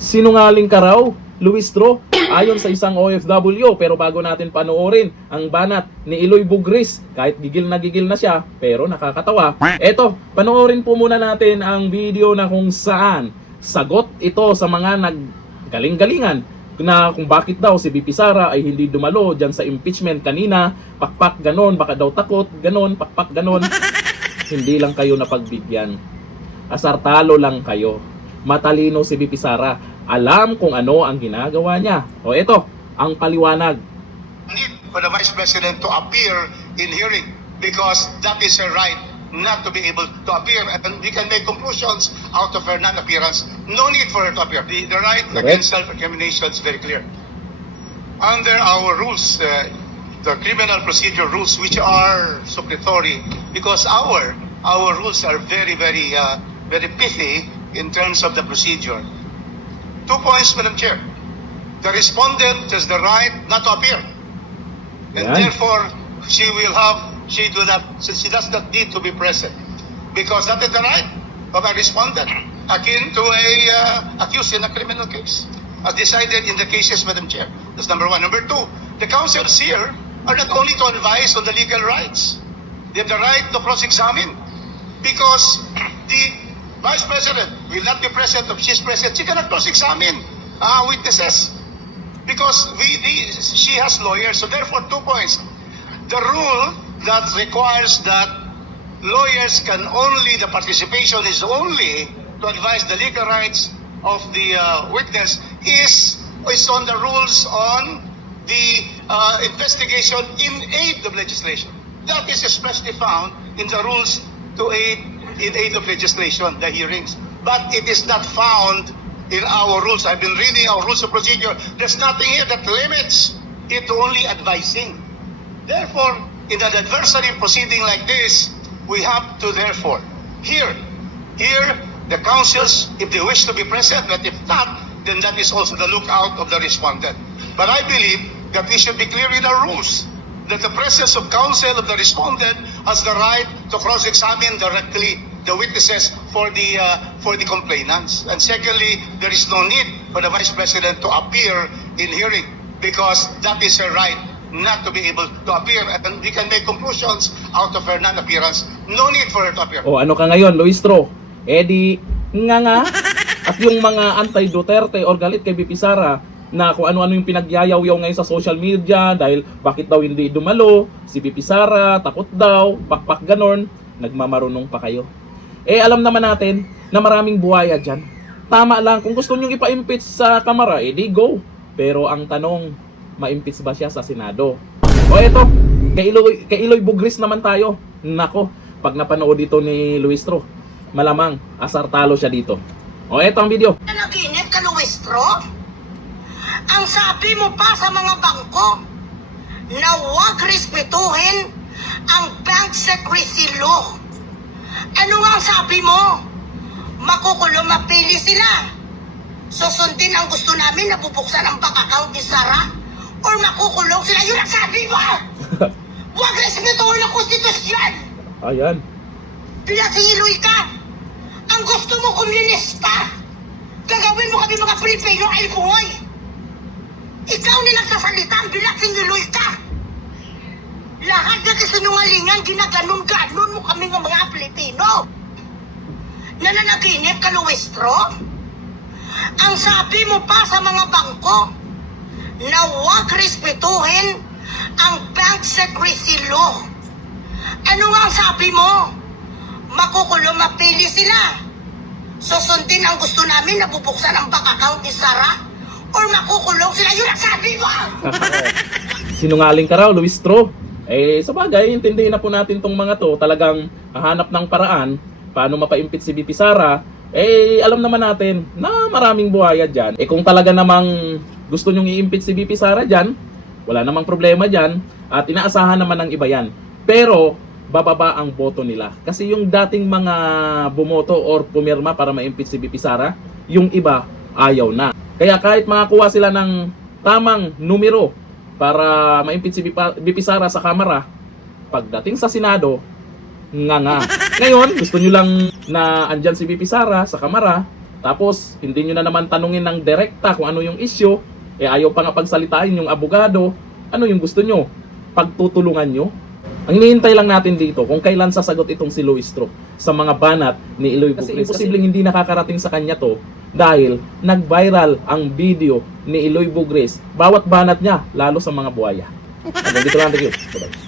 Sinungaling ka raw, Luis Tro, ayon sa isang OFW. Pero bago natin panoorin ang banat ni Eloy Bugris, kahit gigil na siya, pero nakakatawa. Eto, panoorin po muna natin ang video na kung saan sagot ito sa mga naggaling-galingan na kung bakit daw si VP Sara ay hindi dumalo dyan sa impeachment kanina. Pakpak ganon, baka daw takot, ganon, pakpak ganon. Hindi lang kayo napagbigyan. Asartalo lang kayo. Matalino si VP Sara. Alam kung ano ang ginagawa niya. O ito, ang paliwanag. Need for the Vice President to appear in hearing because that is her right not to be able to appear, and we can make conclusions out of her non-appearance. No need for her to appear. The right against self-incrimination is very clear. Under our rules, the criminal procedure rules, which are suppletory, because our rules are very pithy in terms of the procedure. 2 points, Madam Chair. The respondent has the right not to appear, and therefore she does not need to be present, because that is the right of a respondent akin to a accused in a criminal case, as decided in the cases, Madam Chair. That's number one. Number two, the counsels here are not only to advise on the legal rights, they have the right to cross-examine, because the Vice President will not be present. If she's present, she cannot cross-examine witnesses, because she has lawyers. So therefore, 2 points. The rule that requires that lawyers can only, the participation is only to advise the legal rights of the witness is on the rules on the investigation in aid of legislation. That is expressly found in the rules in aid of legislation, the hearings. But it is not found in our rules. I've been reading our rules of procedure. There's nothing here that limits it to only advising. Therefore, in an adversary proceeding like this, we have to therefore hear the counsels if they wish to be present, but if not, then that is also the lookout of the respondent. But I believe that we should be clear in our rules that the presence of counsel of the respondent has the right to cross-examine directly the witnesses for the complainants. And secondly, there is no need for the Vice President to appear in hearing, because that is her right not to be able to appear, and we can make conclusions out of her non-appearance. No need for her to appear. O ano ka ngayon, Luis Tro? Di nga. At yung mga anti-Duterte or galit kay VP Sara na kung ano-ano yung pinagyayaw-yaw ngayon sa social media dahil bakit daw hindi dumalo si VP Sara, takot daw, pakpak ganon, nagmamarunong pa kayo. Alam naman natin na maraming buhaya dyan. Tama lang, kung gusto nyo ipa-impeach sa Kamara, di go. Pero ang tanong, ma-impeach ba siya sa Senado? O eto, kay Eloy Bugris naman tayo. Nako, pag napanood dito ni Luis Tro, malamang asartalo siya dito. O eto ang video. Nanaginip ka, Luis Tro? Ang sabi mo pa sa mga bangko na huwag respetuhin ang bank secrecy law. Ano nga ang sabi mo? Makukulong mapili sila. Susundin ang gusto namin na bubuksan ang bank account ni Sara? Or makukulong sila? Yun ang sabi mo! Huwag respetuhin ang konstitusyon! Ayan. Pinasihiloy ka! Ang gusto mo komunista! Gagawin mo kami mga Pilipino ay buhay! Ikaw ni nagsasalita, ang pinasihiloy ka! Lahat na kasinungalingan, ginaganon-ganon mo kami ng mga Pilipino! Nananaginip ka, Luis Tro? Ang sabi mo pa sa mga bangko na huwag respetuhin ang bank secrecy law. Ano nga ang sabi mo? Makukulong mapili sila. Susundin ang gusto namin na bubuksan ang bank account ni Sara? Or makukulong sila? Yun ang sabi mo! Sinungaling ka raw, Luis Tro. Sa bagay, intindihin na po natin tong mga to. Talagang hahanap ng paraan paano mapa-impeach si VP Sara. Alam naman natin na maraming buhaya dyan. Kung talaga namang gusto nyong i-impeach si VP Sara dyan, wala namang problema dyan. At inaasahan naman ng iba yan. Pero, bababa ang boto nila. Kasi yung dating mga bumoto or pumirma para ma-impeach si VP Sara, yung iba ayaw na. Kaya kahit makakuha sila ng tamang numero para ma-impeach si VP Sara sa Kamara, pagdating sa Senado, nga. Ngayon, gusto nyo lang na andyan si VP Sara sa Kamara Tapos, hindi nyo na naman tanungin ng direkta kung ano yung issue. Ayaw pa nga pagsalitain yung abogado. Ano yung gusto nyo? Pagtutulungan nyo? Ang hinihintay lang natin dito kung kailan sasagot itong si Luistro sa mga banat ni Eloy Bugres. Kasi imposibleng hindi nakakarating sa kanya to dahil nag-viral ang video ni Eloy Bugres. Bawat banat niya, lalo sa mga buhaya. Hanggang dito lang, thank you. Bye-bye.